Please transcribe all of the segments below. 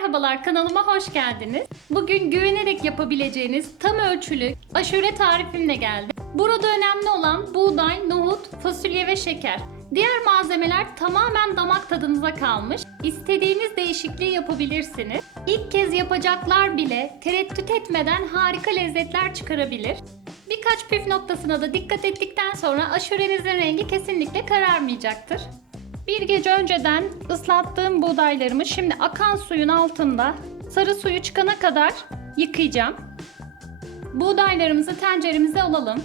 Merhabalar kanalıma hoş geldiniz. Bugün güvenerek yapabileceğiniz tam ölçülü aşure tarifimle geldim. Burada önemli olan buğday, nohut, fasulye ve şeker. Diğer malzemeler tamamen damak tadınıza kalmış. İstediğiniz değişikliği yapabilirsiniz. İlk kez yapacaklar bile tereddüt etmeden harika lezzetler çıkarabilir. Birkaç püf noktasına da dikkat ettikten sonra aşurenizin rengi kesinlikle kararmayacaktır. Bir gece önceden ıslattığım buğdaylarımı şimdi akan suyun altında sarı suyu çıkana kadar yıkayacağım. Buğdaylarımızı tenceremize alalım.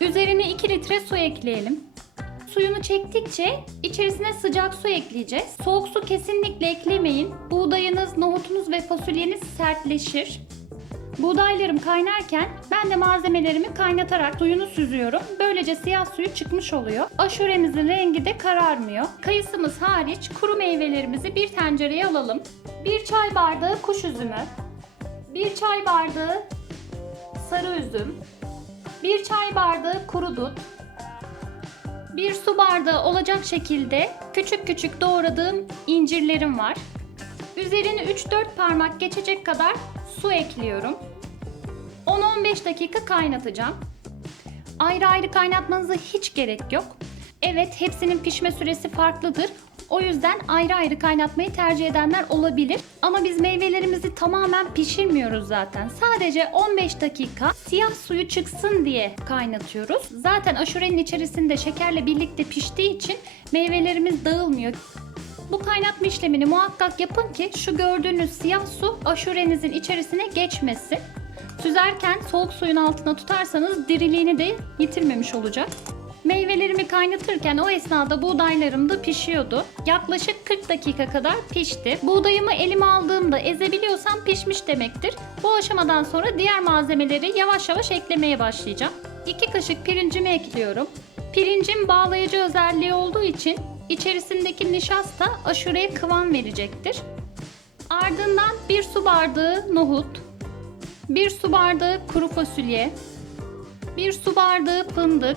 Üzerine 2 litre su ekleyelim. Suyunu çektikçe içerisine sıcak su ekleyeceğiz. Soğuk su kesinlikle eklemeyin. Buğdayınız, nohutunuz ve fasulyeniz sertleşir. Buğdaylarım kaynarken ben de malzemelerimi kaynatarak suyunu süzüyorum. Böylece siyah suyu çıkmış oluyor. Aşuremizin rengi de kararmıyor. Kayısımız hariç kuru meyvelerimizi bir tencereye alalım. Bir çay bardağı kuş üzümü. Bir çay bardağı sarı üzüm. Bir çay bardağı kuru dut. Bir su bardağı olacak şekilde küçük küçük doğradığım incirlerim var. Üzerine 3-4 parmak geçecek kadar su ekliyorum. 10-15 dakika kaynatacağım. Ayrı ayrı kaynatmanıza hiç gerek yok. Evet hepsinin pişme süresi farklıdır. O yüzden ayrı ayrı kaynatmayı tercih edenler olabilir. Ama biz meyvelerimizi tamamen pişirmiyoruz zaten. Sadece 15 dakika siyah suyu çıksın diye kaynatıyoruz. Zaten aşurenin içerisinde şekerle birlikte piştiği için meyvelerimiz dağılmıyor. Bu kaynatma işlemini muhakkak yapın ki şu gördüğünüz siyah su aşurenizin içerisine geçmesin. Süzerken soğuk suyun altına tutarsanız diriliğini de yitirmemiş olacak. Meyvelerimi kaynatırken o esnada buğdaylarım da pişiyordu. Yaklaşık 40 dakika kadar pişti. Buğdayımı elime aldığımda ezebiliyorsam pişmiş demektir. Bu aşamadan sonra diğer malzemeleri yavaş yavaş eklemeye başlayacağım. 2 kaşık pirincimi ekliyorum. Pirincin bağlayıcı özelliği olduğu için içerisindeki nişasta aşureye kıvam verecektir. Ardından 1 su bardağı nohut, 1 su bardağı kuru fasulye, 1 su bardağı fındık,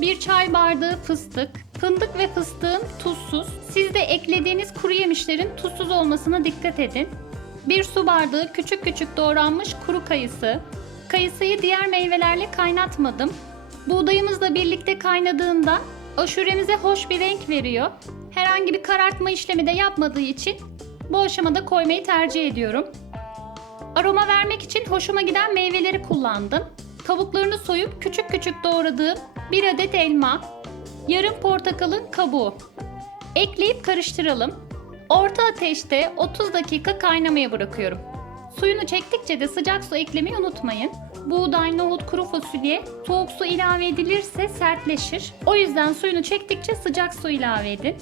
1 çay bardağı fıstık. Fındık ve fıstığın tuzsuz. Siz de eklediğiniz kuru yemişlerin tuzsuz olmasına dikkat edin. 1 su bardağı küçük küçük doğranmış kuru kayısı. Kayısıyı diğer meyvelerle kaynatmadım. Buğdayımızla birlikte kaynadığında aşuremize hoş bir renk veriyor. Herhangi bir karartma işlemi de yapmadığı için bu aşamada koymayı tercih ediyorum. Aroma vermek için hoşuma giden meyveleri kullandım. Kabuklarını soyup küçük küçük doğradığım bir adet elma, yarım portakalın kabuğu. Ekleyip karıştıralım. Orta ateşte 30 dakika kaynamaya bırakıyorum. Suyunu çektikçe de sıcak su eklemeyi unutmayın. Buğday, nohut, kuru fasulye soğuk su ilave edilirse sertleşir. O yüzden suyunu çektikçe sıcak su ilave edin.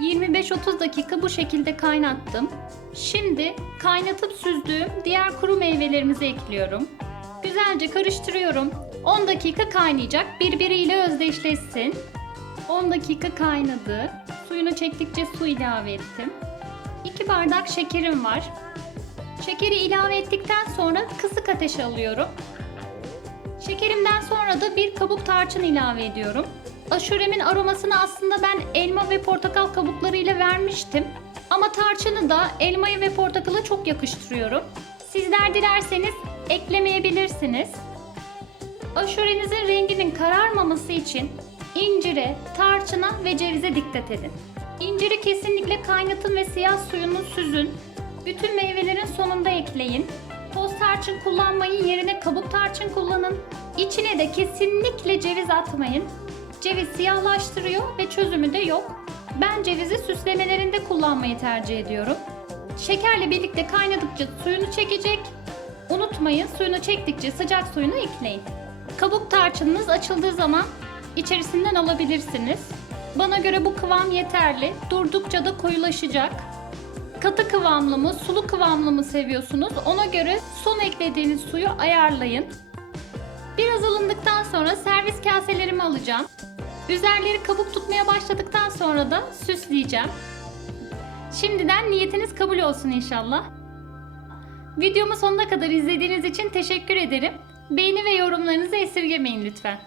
25-30 dakika bu şekilde kaynattım. Şimdi kaynatıp süzdüğüm diğer kuru meyvelerimizi ekliyorum. Güzelce karıştırıyorum. 10 dakika kaynayacak. Birbiriyle özdeşleşsin. 10 dakika kaynadı. Suyunu çektikçe su ilave ettim. 2 bardak şekerim var. Şekeri ilave ettikten sonra kısık ateşe alıyorum. Şekerimden sonra da bir kabuk tarçın ilave ediyorum. Aşuremin aromasını aslında ben elma ve portakal kabuklarıyla vermiştim. Ama tarçını da elmayı ve portakalı çok yakıştırıyorum. Sizler dilerseniz eklemeyebilirsiniz. Aşurenizin renginin kararmaması için incire, tarçına ve cevize dikkat edin. İnciri kesinlikle kaynatın ve siyah suyunu süzün. Bütün meyvelerin sonunda ekleyin. Toz tarçın kullanmayın yerine kabuk tarçın kullanın. İçine de kesinlikle ceviz atmayın. Ceviz siyahlaştırıyor ve çözümü de yok. Ben cevizi süslemelerinde kullanmayı tercih ediyorum. Şekerle birlikte kaynadıkça suyunu çekecek. Unutmayın suyunu çektikçe sıcak suyunu ekleyin. Kabuk tarçınınız açıldığı zaman içerisinden alabilirsiniz. Bana göre bu kıvam yeterli. Durdukça da koyulaşacak. Katı kıvamlı mı, sulu kıvamlı mı seviyorsunuz? Ona göre son eklediğiniz suyu ayarlayın. Biraz alındıktan sonra servis kaselerimi alacağım. Üzerleri kabuk tutmaya başladıktan sonra da süsleyeceğim. Şimdiden niyetiniz kabul olsun inşallah. Videomu sonuna kadar izlediğiniz için teşekkür ederim. Beğeni ve yorumlarınızı esirgemeyin lütfen.